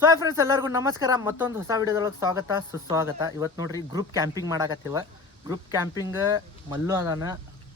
So friends ಎಲ್ಲರಿಗೂ ನಮಸ್ಕಾರ. ಮತ್ತೊಂದು ಹೊಸ ವಿಡಿಯೋದೊಳಗೆ ಸ್ವಾಗತ. ಸುಸ್ವಾಗತ. ಇವತ್ತು ನೋಡ್ರಿ ಗ್ರೂಪ್ ಕ್ಯಾಂಪಿಂಗ್ ಮಾಡಾಕತ್ತೀವ. ಗ್ರೂಪ್ ಕ್ಯಾಂಪಿಂಗ್ ಮಲ್ಲು ಅದಾನ.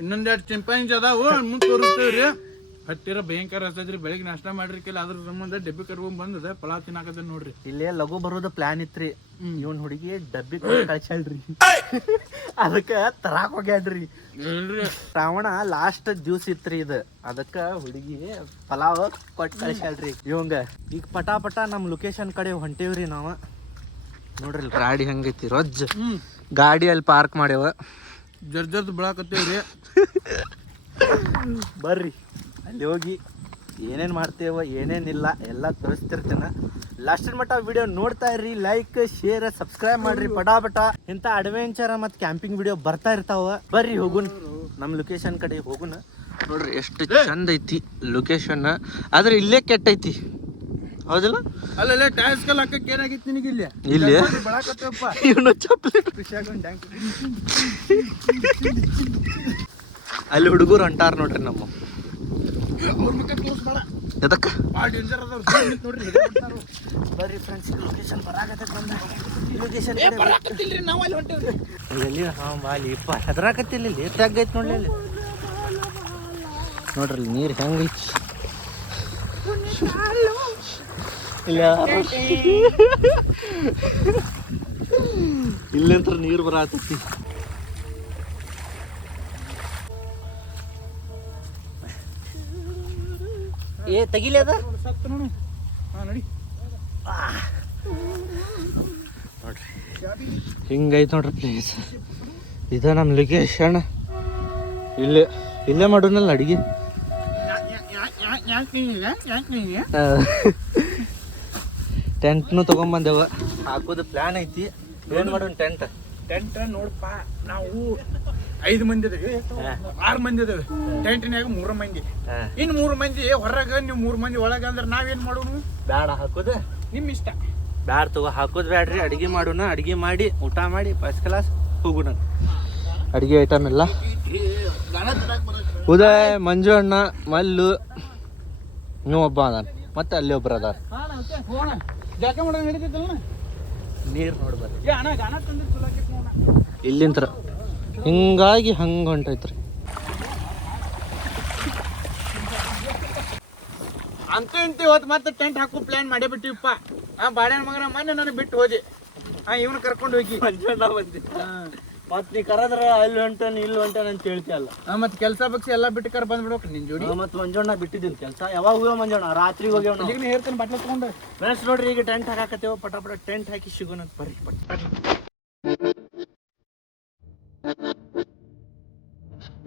ಇನ್ನೊಂದೆರಡು ಚಿಂಪಾಂಜಿ ಅದಾವು. ಮುಂದೆ ತೋರಿಸ್ತೇವ್ರಿ. ಹತ್ತಿರ ಭಯಂಕರ ಹಸ್ತೈತ್ರಿ ಬೆಳಿಗ್ಗೆ ನಾಷ್ಟ ಮಾಡಿರ್ಕಿಲ್ಲ. ಅದ್ರ ಸಂಬಂಧ ಡಬ್ಬಿ ಕರ್ಕೊಂಡ್ ಬಂದದ. ಪಲಾವ್ ತಿನ್ನಾಕತ್ತ ನೋಡ್ರಿ. ಇಲ್ಲೇ ಲಘು ಬರೋದು ಪ್ಲಾನ್ ಇತ್ರಿ. ಇವನ್ ಹುಡುಗಿ ಡಬ್ಬಿ ಕೊಟ್ಟು ಅದಕ್ಕ ಅದಕ್ಕೆ ತರಾಕ್ ಹೋಗ್ಯಾಡ್ರಿ ಶ್ರಾವಣ ಲಾಸ್ಟ್ ದಿವ್ಸ ಇತ್ರಿ ಇದು. ಅದಕ್ಕ ಹುಡುಗಿ ಪಲಾವ್ ಕೊಟ್ಟು ಕಳ್ಸಲ್ರಿ ಇವಂಗ. ಈಗ ಪಟಾಪಟ ಪಟ ನಮ್ ಲೊಕೇಶನ್ ಕಡೆ ಹೊಂಟೇವ್ರಿ ನಾವ. ನೋಡ್ರಿ ಗಾಡಿ ಹಂಗೈತಿ ರೊಜ್ ಗಾಡಿ ಅಲ್ಲಿ ಪಾರ್ಕ್ ಮಾಡ್ಯವ. ಜರ್ ಜರ್ದ್ ಬಿಳಾಕತ್ತೇವ್ರಿ. ಬರ್ರಿ. ಅಲ್ಲಿ ಹೋಗಿ ಏನೇನ್ ಮಾಡ್ತೇವ ಏನೇನಿಲ್ಲ ಎಲ್ಲ ತೋರಿಸ್ತಿರ್ತೇನೆ. ಲಾಸ್ಟಿನ ಮಟ್ಟ ವಿಡಿಯೋ ನೋಡ್ತಾ ಇರ್ರಿ ಲೈಕ್ ಶೇರ್ ಸಬ್ಸ್ಕ್ರೈಬ್ ಮಾಡ್ರಿ ಪಟಾಪಟ. ಇಂತ ಇಂಥ ಅಡ್ವೆಂಚರ್ ಮತ್ತು ಕ್ಯಾಂಪಿಂಗ್ ವಿಡಿಯೋ ಬರ್ತಾ ಇರ್ತಾವ. ಬರ್ರಿ ಹೋಗುನ್. ನಮ್ಮ ಲೊಕೇಶನ್ ಕಡೆ ಹೋಗುನ. ನೋಡ್ರಿ ಎಷ್ಟು ಚಂದ ಐತಿ ಲೊಕೇಶನ್ ಆದ್ರೆ ಇಲ್ಲೇ ಕೆಟ್ಟೈತಿ ಹೌದಿಲ್ಲ? ಅಲ್ಲಲ್ಲೇ ಟೈರ್ಸ್ ಕಲ್ ಹಾಕಕ್ಕೆ ಏನಾಗಿತ್ತು ನಿನಗೆ ಇಲ್ಲಿ? ಇಲ್ಲಿ? ಇವನು ಚಪ್ಪಲಿ. ಅಲ್ಲಿ ಹುಡುಗರು ಅಂಟಾರ ನೋಡ್ರಿ ನಮ್ಮ. ಅವ್ರ ಮುಖ ತೋರಿಸ್ಬೇಡ ಎದಕ್ಕ? ಭಾಳ ಡೇಂಜರ್ ಅದಾವ ನೋಡ್ರಿ ಬರ್ರಿ ಫ್ರೆಂಡ್ಸ್ ಲೊಕೇಶನ್ ಬರಾಕತ್ತೈತಿ ಬಂದ ಲೊಕೇಶನ್ ಏ ಬರಾಕತ್ತಿಲ್ರಿ ನಾವು ಅಲ್ಲಿ ಹೊಂಟೇವ್ರಿ. ಎಲ್ಲಿ? ಹಾಂ ಬಾಲಿ ಇಪ್ಪ ಹೆದರಾಕತ್ತಿಲ್ಲ ಇಲ್ಲಿ. ತೆಗ್ಗೈತೆ ನೋಡ್ಲಿ ಇಲ್ಲಿ. ನೋಡ್ರಿ ನೀರು ಹೆಂಗೈತಿ ಇಲ್ಲ. ಇಲ್ಲಂತ್ರ ನೀರು ಬರಾತೈತಿ ಏ ತೆಗಿಲಿ ಅದ? ಸತ್ತು ನೋಡಿ ಹಾಂ ನೋಡಿ. ನೋಡ್ರಿ. ಹಿಂಗೈತೆ ನೋಡ್ರಿ ಪ್ಲೇಸ್ ಇದ ನಮ್ಮ ಲೊಕೇಶನ್ ಇಲ್ಲೇ ಇಲ್ಲೇ ಮಾಡೋನಲ್ಲ ಅಡಿಗೆ. ಟೆಂಟ್ನು ತಗೊಂಬಂದೇವ. ಹಾಕೋದು ಪ್ಲಾನ್ ಐತಿ. ಏನ್ ಮಾಡೋಣ ಟೆಂಟ್ ಟೆಂಟ್ ನೋಡಪ್ಪ ನಾವು ಐದು ಮಂದಿ ಅದಾವೆ. ಆರು ಮಂದಿ ಅದೇವಿ. ಟೆಂಟಿನ್ಯಾಗ ಮೂರು ಮಂದಿ. ಇನ್ನು ಮೂರು ಮಂದಿ ಹೊರಗ ನೀವು ಮೂರು ಮಂದಿ ಒಳಗ ಅಂದ್ರೆ ನಾವೇನ್ ಮಾಡೋಣ ಬ್ಯಾಡ ಹಾಕೋದು? ನಿಮ್ ಇಷ್ಟ. ಬ್ಯಾಡ ತಗೋ ಹಾಕೋದು ಬ್ಯಾಡ್ರಿ. ಅಡಿಗೆ ಮಾಡೋಣ ಅಡಿಗೆ ಮಾಡಿ ಊಟ ಮಾಡಿ ಫಸ್ಟ್ ಕ್ಲಾಸ್ ಹೋಗೋಣ ಅಡಿಗೆ ಐಟಮ್ ಎಲ್ಲ. ಉದಯ್ ಮಂಜು ಅಣ್ಣ ಮಲ್ಲು. ನೀವು ಒಬ್ಬ ಅದಾನ. ಮತ್ತೆ ಅಲ್ಲಿ ಒಬ್ರು ಅದಾರ. ನೀರು ನೋಡ್ಬಾರ್ದು ಇಲ್ಲಿಂತ್ರ. ಹಿಂಗಾಗಿ ಹಂಗೆ ಹೊಂಟೈತ್ರಿ. ಅಂತ ಇಂತಿ ಇವತ್ತು ಮತ್ತೆ ಟೆಂಟ್ ಹಾಕೋ ಪ್ಲಾನ್ ಮಾಡೇ ಬಿಟ್ಟಿವಪ್ಪ ಆ ಬಾಡ್ಯಾನ ಮಗನ ಮೊನ್ನೆ ನನಗೆ ಬಿಟ್ಟು ಹೋದಿ. ಆ ಇವನು ಕರ್ಕೊಂಡು ಹೋಗಿ. ಮಂಜಣ್ಣ ಬಂದಿ. ಮತ್ ನೀ ಕರದ್ರ ಅಲ್ಲಿ ಹೊಂಟನ್ ಇಲ್ಲಿ ಹೊಂಟನ್ ಅಂತ ಹೇಳ್ತಿಯಲ್ಲ ಆ, ಮತ್ತೆ ಕೆಲಸ ಬಗ್ಸಿ ಎಲ್ಲ ಬಿಟ್ಟು ಕರ್ ಬಂದ್ಬಿಡೋಕ್ ನಿನ್ ಜೋಡಿ. ಮತ್ತೆ ಮಂಜಣ್ಣ ಬಿಟ್ಟಿದ್ದೀನಿ ಕೆಲಸ. ಯಾವಾಗ ಹೋಗ್ಯಾವ ಮಂಜಣ್ಣ? ರಾತ್ರಿ ಹೋಗಿ ಈಗ ನೀ ಹೇಳ್ತಾನೆ ಬಟ್ಲ ತಗೊಂಡು. ಫ್ರೆಂಡ್ಸ್ ನೋಡ್ರಿ ಈಗ ಟೆಂಟ್ ಹಾಕಾಕತ್ತೇವ ಪಟ ಪಟ ಟೆಂಟ್ ಹಾಕಿ ಸಿಗೋಣ ಅಂತ ಬರ್ರಿ ಪಟ.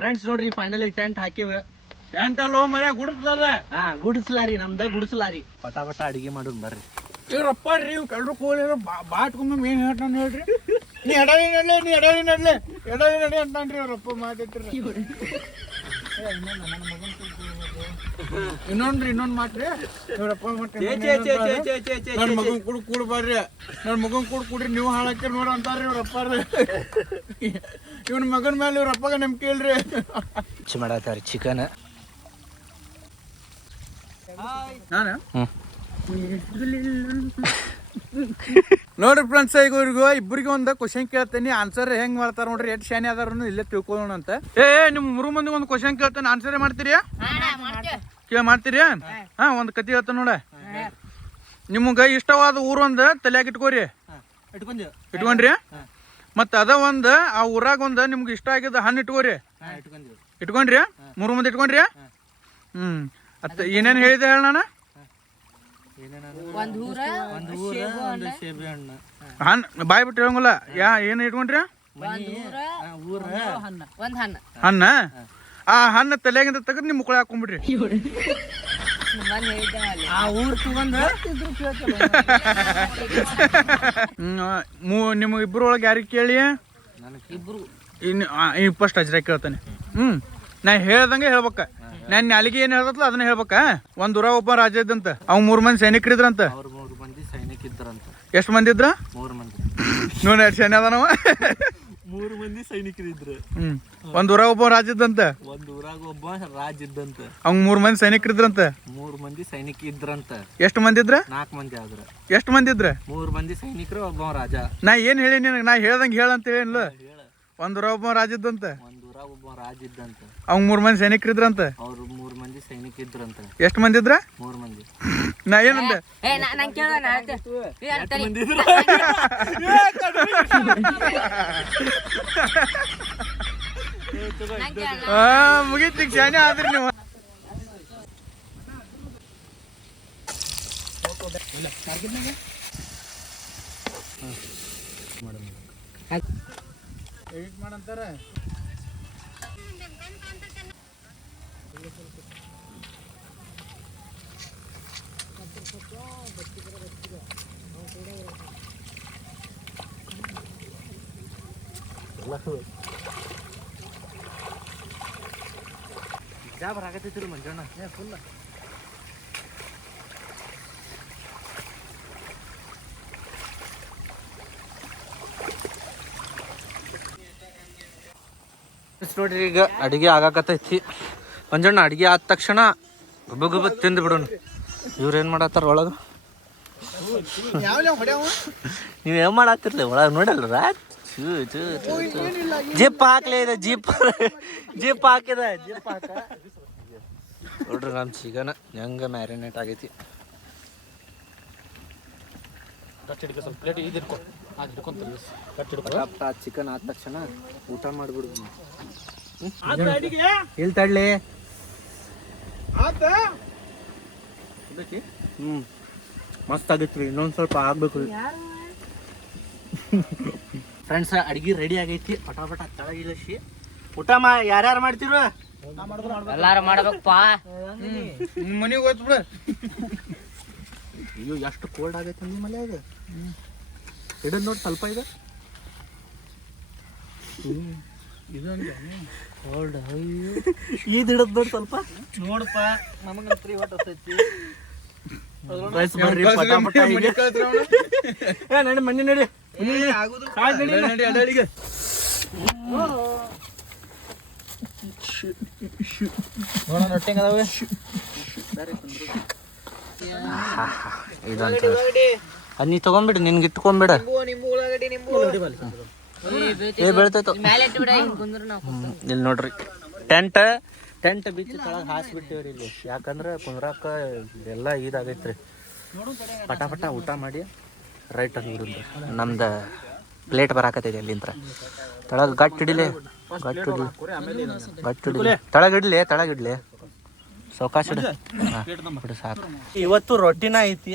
ಫ್ರೆಂಡ್ಸ್ ನೋಡ್ರಿ ಫೈನಲಿ ಟೆಂಟ್ ಹಾಕಿವ. ಟೆಂಟ್ ಅಲ್ಲೋ ಮರ ಗುಡಿಸ್ಲಾರ? ಹಾ ಗುಡಿಸ್ಲಾರಿ ನಮ್ದ ಗುಡಿಸ್ಲಾರಿ. ಪಟ ಪಟ ಅಡಿಗೆ ಮಾಡೋಣ ಬರ್ರಿ. ಇವ್ರಪ್ಪ ರೀ ಇವ್ ಕಳ್ರು ಕೋಳಿ ಬಾಟ್ಕೊಂಬ ಏನ್ ಹೇಳ್ತಾನೆ ಹೇಳ್ರಿ. ನೀ ಎಡವಿ ನಡ್ಲೆ ನೀ ಎಡವಿ ನಡ್ಲೆ. ಎಡವಿ ನಡಿ ಅಂತಾನ್ರಿ ಅವ್ರಪ್ಪ ಮಾತೈತ್ರಿ ಇನ್ನೊಂದ್ರಿ ಇನ್ನೊಂದ್ ಮಾಡ್ರಿ ಇವ್ರಪ್ಪ ನನ್ ಮಗನ್ ಕೂಡ ಕೂಡ ಬರ್ರಿ. ನನ್ ಮಗನ್ ಕೂಡ ಕೂಡ್ರಿ ನೀವು ಹಾಳಾಕಿರ್ ನೋಡ ಅಂತಾರ್ರಿ ಇವ್ರಪ್ಪ ಇವನ್ ಮಗನ್ ಮೇಲೆ ಇವ್ರಪ್ಪಗ ನಂಬಿಕೆ ಇಲ್ರಿ. ಹೆಚ್ಚು ಮಾಡತ್ತಾರ ಚಿಕನ್. ನಾನು? ಹ್ಮ್. ನೋಡ್ರಿ ಫ್ರೆಂಡ್ಸ್ ಈಗ ಇವ್ರಿಗೂ ಇಬ್ಬರಿಗೆ ಒಂದು ಕ್ವಶನ್ ಕೇಳ್ತೇನೆ. ಆನ್ಸರ್ ಹೆಂಗ್ ಮಾಡ್ತಾರ ನೋಡ್ರಿ? ಎಷ್ಟು ಶಾನೆ ಅದಾರ ಇಲ್ಲೇ ತಿಳ್ಕೊಳ್ಳೋಣ ಅಂತ. ಏ ನಿಮ್ ಮೂರು ಮಂದಿ ಒಂದು ಕ್ವಶನ್ ಕೇಳ್ತೇನೆ. ಆನ್ಸರ್ ಮಾಡ್ತೀರಿ? ಕೇಳ ಮಾಡ್ತೀರಿ? ಹಾ. ಒಂದು ಕತೆ ಹೇಳ್ತಾನೆ ನೋಡ. ನಿಮ್ಗೆ ಇಷ್ಟವಾದ ಊರು ಒಂದು ತಲೆಯಾಗ ಇಟ್ಕೋರಿ. ಇಟ್ಕೊಂಡಿ ಇಟ್ಕೊಂಡ್ರಿ? ಮತ್ತೆ ಅದ ಒಂದು ಆ ಊರಾಗ ಒಂದು ನಿಮ್ಗೆ ಇಷ್ಟ ಆಗಿದ್ದ ಹಣ್ಣು ಇಟ್ಕೋರಿ. ಇಟ್ಕೊಂಡ್ರಿ? ಮೂರು ಮಂದಿ ಇಟ್ಕೊಂಡ್ರಿ? ಹ್ಮ್. ಅತ್ತ ಏನೇನು ಹೇಳಿದೆ ಹೇಳ ನಾನು ಒಂದ್ ಊರ? ಒಂದು ಊರ ಒಂದು ಸೇಬೆ ಹಣ್ಣು. ಹಣ್ಣು ಬಾಯ್ ಬಿಟ್ಟು ಹೇಳಂಗಿಲ್ಲ. ಯಾ ಏನು ಇಟ್ಕೊಂಡ್ರಿ? ಒಂದ್ ಊರ ಊರ. ಒಂದ್ ಹಣ್ಣ. ಹಣ್ಣ. ಆ ಹಣ್ಣು ತಲೆಗಿಂತ ತೆಗೆದು ನಿಮ್ಮ ಮುಕ್ಕಳ ಹಾಕೊಂಡ್ಬಿಡ್ರಿ ಆ ಊರ್ ತಗೊಂಡ ನಿಮ್ಮ ಇಬ್ಬರು ಒಳಗೆ ಯಾರಿಗೆ ಕೇಳಿ? ಇನ್ನು ಈ ಫಸ್ಟ್ ಅಜ್ರ ಕೇಳ್ತಾನೆ. ಹ್ಮ್ ನಾ ಹೇಳ್ದಂಗೆ ಹೇಳ್ಬೇಕ. ನಾನು ನಾಲಿಗೆ ಏನು ಹೇಳ್ದತ್ಲ ಅದನ್ನ ಹೇಳ್ಬೇಕ? ಒಂದ್ ಊರ ಒಬ್ಬ ರಾಜ ಇದ್ದಂತ. ಅವ್ ಮೂರ್ ಮಂದಿ ಸೈನಿಕರಿದ್ರಂತ. ಅವ್ರ ಮೂರು ಮಂದಿ ಸೈನಿಕ ಇದ್ರಂತ ಎಷ್ಟ್ ಮಂದಿ ಇದ್ರ? ಮೂರು ಮಂದಿ. ನೋಡಿ ಎಷ್ಟು ಸೈನ್ಯ ಅದಾನವ. ಮೂರು ಮಂದಿ ಸೈನಿಕರಿದ್ರು ಹ್ಮ್. ಒಂದ್ ಊರಾಗ ಒಬ್ಬ ರಾಜ ಇದ್ದಂತ. ಒಂದ್ ಊರಾಗ ಒಬ್ಬ ರಾಜ ಇದ್ದಂತ. ಅವ್ ಮೂರ್ ಮಂದಿ ಸೈನಿಕರಿದ್ರಂತ. ಮೂರ್ ಮಂದಿ ಸೈನಿಕ ಇದ್ರಂತ. ಎಷ್ಟು ಮಂದಿ ಇದ್ರ? ನಾಲ್ಕು ಮಂದಿ ಆದ್ರ. ಎಷ್ಟು ಮಂದಿ ಇದ್ರ? ಮೂರ್ ಮಂದಿ ಸೈನಿಕರು ಒಬ್ಬ ರಾಜ. ನಾ ಏನ್ ಹೇಳಿ ನಿನಗೆ? ನಾ ಹೇಳ್ದಂಗೆ ಹೇಳಂತ ಹೇಳಿಲ್ಲ ಹೇಳ. ಒಂದ್ ಊರ ಒಬ್ಬ ರಾಜ ಇದ್ದಂತ. ರಾಜ ಇದ್ದಂತ. ಅವ್ ಮೂರ್ ಮಂದಿ ಸೈನಿಕರಿದ್ರಂತ ಅವ್ರು ಮೂರು ಮಂದಿ ಸೈನಿಕ ಇದ್ರಂತ. ಎಷ್ಟು ಮಂದಿ ಇದ್ರ? ಮೂರ್ ಮಂದಿ. ನಾ ಏನಂದೆ? ಏ ನಾ ನಂಗೆ ಕೇಳ ನಾ ಮುಗೀತಿ ಶಾನೆ ಆದ್ರಿ ನೀವು. ಎಡಿಟ್ ಮಾಡಂತಾರ? ಜಾಬರ್ ಆಗತೈತಿರಿ ಮಂಜಣ್ಣ. ಏ ನೋಡ್ರಿ, ಈಗ ಅಡಿಗೆ ಆಗಾಕತ್ತೈತಿ. ಮಂಜಣ್ಣ, ಅಡಿಗೆ ಆದ ತಕ್ಷಣ ಗುಬ್ಬ ತಿಂದು ಬಿಡೋಣ. ಇವ್ರು ಏನು ಮಾಡತ್ತಾರ ಒಳಗ? ನೀವ್ ಏನ್ ಮಾಡತ್ತಿರ್ಲಿ ಒಳಗ ನೋಡಲ್ರ ಜಿಪ್ ಹಾಕ್ಲೇ ಇದೆ, ಜಿಪ್. ಜಿಪ್ ಹಾಕಿದ ನೋಡ್ರಿ, ನಮ್ ಚಿಕನ್ ಹೆಂಗ ಮ್ಯಾರಿನೇಟ್ ಆಗೈತಿ. ಚಿಕನ್ ಆದ ತಕ್ಷಣ ಊಟ ಮಾಡ್ಬಿಡುದು ಇಲ್ಲಿ ತಡ್ಲಿ. ಹ್ಮ್. ಮಸ್ತ್ ಆಗೈತ್ರಿ ಇನ್ನೊಂದ್ ಸ್ವಲ್ಪ ಆಗ್ಬೇಕು ಫ್ರೆಂಡ್ಸ್ ಅಡಿಗೆ ರೆಡಿ ಆಗೈತಿ. ಪಟಾಪಟ ತಳಗಿಳಿಸಿ ಊಟ ಮಾ ಯಾರ್ಯಾರು ಮಾಡ್ತಿರು? ಎಲ್ಲಾರು ಮಾಡ್ಬೇಕಪ್ಪ. ಮನೆಗೆ ಹೋಯ್ತು ಬಿಡ. ಅಯ್ಯೋ ಎಷ್ಟು ಕೋಲ್ಡ್ ಆಗೈತೆ ನಿಮ್ಮ ಮನೆ ಇದು ಹಿಡಿದ್ ನೋಡಿ ಸ್ವಲ್ಪ ಇದೆ. ಕೋಲ್ಡ್ ಅಯ್ಯೋ. ಈದ್ ಹಿಡದ್ ನೋಡಿ ಸ್ವಲ್ಪ. ನೋಡಪ್ಪ. ನಮಗಂತ್ರಿ ಹೊಟ್ಟೆ ಬರ್ರಿ. ಏ ನಡಿ ಮಣ್ಣಿ ನಡಿ. ಆಯ್ತ್ ನಡಿ. ನೋಡೋಣ ರೊಟ್ಟಿ ಹೆಂಗದಾವೆ ಇದಂತ ಅದ್ ನೀ ತಗೊಂಬಿಡು ನಿನ್ಗೆ ಇಟ್ಕೊಂಬಿಡ ಏ ಬೆಳ್ತೈತು. ಇಲ್ಲಿ ನೋಡ್ರಿ. ಟೆಂಟ್ ಟೆಂಟ್ ಬಿಚ್ಚಿ ತಳಗ ಹಾಸ್ಬಿಟ್ಟಿವ್ರಿ ಇಲ್ಲಿ. ಯಾಕಂದ್ರೆ ಕುಂದ್ರಾಕ ಎಲ್ಲ ಇದಾಗೈತ್ರಿ. ಪಟ ಪಟ ಊಟ ಮಾಡಿ ರೈಟ್ ಅಂದ್ರೆ ನಮ್ದು ಪ್ಲೇಟ್ ಬರಾಕತ್ತೈತಿ ಅಲ್ಲಿಂತ್ರ ತಳಗ ಗಟ್ಟಿಡಿಲಿ ಹಿಡಿಲೆ. ಗಟ್ ಹಿಡ್ಲಿ. ಗಟ್ ಹಿಡಿಲಿ. ತಳಗಿಡ್ಲಿ ತಳಗಿಡ್ಲಿ ಬಿಡು ಸಾಕು. ಇವತ್ತು ರೊಟ್ಟಿನ ಐತಿ.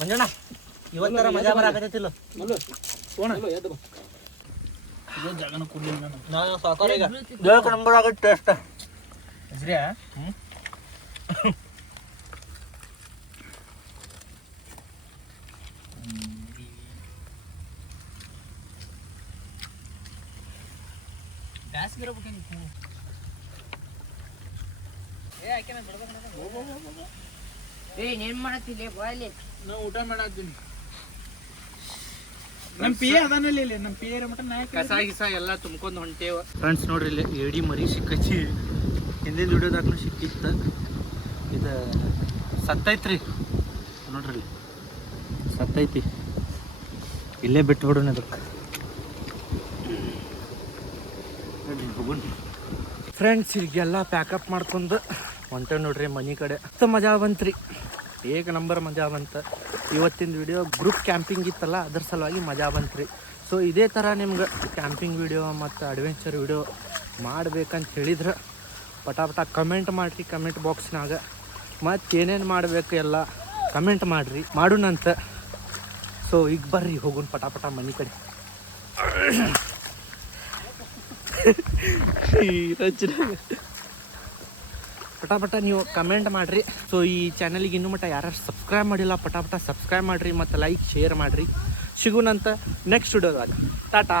ಮಂಜಣ್ಣ ಇವತ್ತರ ಮಜಾ ಬರಾಕತೈತಿಲ್ಲ ನಂಬರ್ ಆಗತ್ತೆ ಟೇಸ್ಟ್ ಏಯ್ ನೇಮ್ ಮಾಡತ್ತಿಲ್ಲ ಬಾಯಲ್ಲಿ ನಾ ಊಟ ಮಾಡತ್ತೀನಿ ನಮ್ಮ ಪಿ ಅದಾನಲ್ಲಿ ಇಲ್ಲಿ ನಮ್ಮ ಪಿ ಮಟ ನಾಯಕ ಕಸ ಗಿಸ ಎಲ್ಲ ತುಂಬ್ಕೊಂಡು ಹೊಂಟೇವ. ಫ್ರೆಂಡ್ಸ್ ನೋಡ್ರಿ ಇಲ್ಲಿ ಏಡಿ ಮರಿ ಸಿಕ್ಕಚ್ಚಿ ಹಿಂದೆ ವಿಡಿಯೋದಾಗ್ಲೂ ಸಿಕ್ಕಿತ್ತು. ಇದು ಸತ್ತೈತ್ರಿ. ನೋಡ್ರಿ ಇಲ್ಲಿ. ಸತ್ತೈತಿ. ಇಲ್ಲೇ ಬಿಟ್ಬಿಡೋಣ ಅದಕ್ಕೆ ಫ್ರೆಂಡ್ಸ್ ಈಗೆಲ್ಲ ಪ್ಯಾಕಪ್ ಮಾಡ್ಕೊಂಡು ಹೊಂಟೆ ನೋಡ್ರಿ ಮನೆ ಕಡೆ. ಅಷ್ಟು ಮಜಾ ಬಂತ್ರಿ ಏಕ ನಂಬರ್ ಮಜಾ ಬಂತ ಇವತ್ತಿನ ವಿಡಿಯೋ ಗ್ರೂಪ್ ಕ್ಯಾಂಪಿಂಗ್ ಇತ್ತಲ್ಲ, ಅದ್ರ ಸಲುವಾಗಿ ಮಜಾ ಬಂತ್ರಿ ಸೊ ಇದೇ ಥರ ನಿಮ್ಗೆ ಕ್ಯಾಂಪಿಂಗ್ ವಿಡಿಯೋ ಮತ್ತು ಅಡ್ವೆಂಚರ್ ವಿಡಿಯೋ ಮಾಡ್ಬೇಕಂತ ಹೇಳಿದ್ರೆ ಪಟಾಪಟ ಪಟ ಕಮೆಂಟ್ ಮಾಡಿರಿ ಕಮೆಂಟ್ ಬಾಕ್ಸ್ನಾಗ ಮತ್ತು ಏನೇನು ಮಾಡಬೇಕು ಎಲ್ಲ ಕಮೆಂಟ್ ಮಾಡಿರಿ. ಮಾಡೋಣಂತ ಸೊ ಈಗ ಬರ್ರಿ ಹೋಗೋಣ ಪಟಾಪಟ ಪಟ ಮನೆ ಕಡೆ. ಪಟ ಪಟ ನೀವು ಕಮೆಂಟ್ ಮಾಡಿರಿ. ಸೊ ಈ ಚಾನಲ್ಗೆ ಇನ್ನೂ ಮಟ್ಟ ಯಾರು ಸಬ್ಸ್ಕ್ರೈಬ್ ಮಾಡಿಲ್ಲ ಪಟ ಪಟ ಸಬ್ಸ್ಕ್ರೈಬ್ ಮಾಡಿರಿ ಮತ್ತು ಲೈಕ್ ಶೇರ್ ಮಾಡಿರಿ. ಸಿಗುನಂತ ನೆಕ್ಸ್ಟ್ ವಿಡಿಯೋದಾಗ ಟಾಟಾ.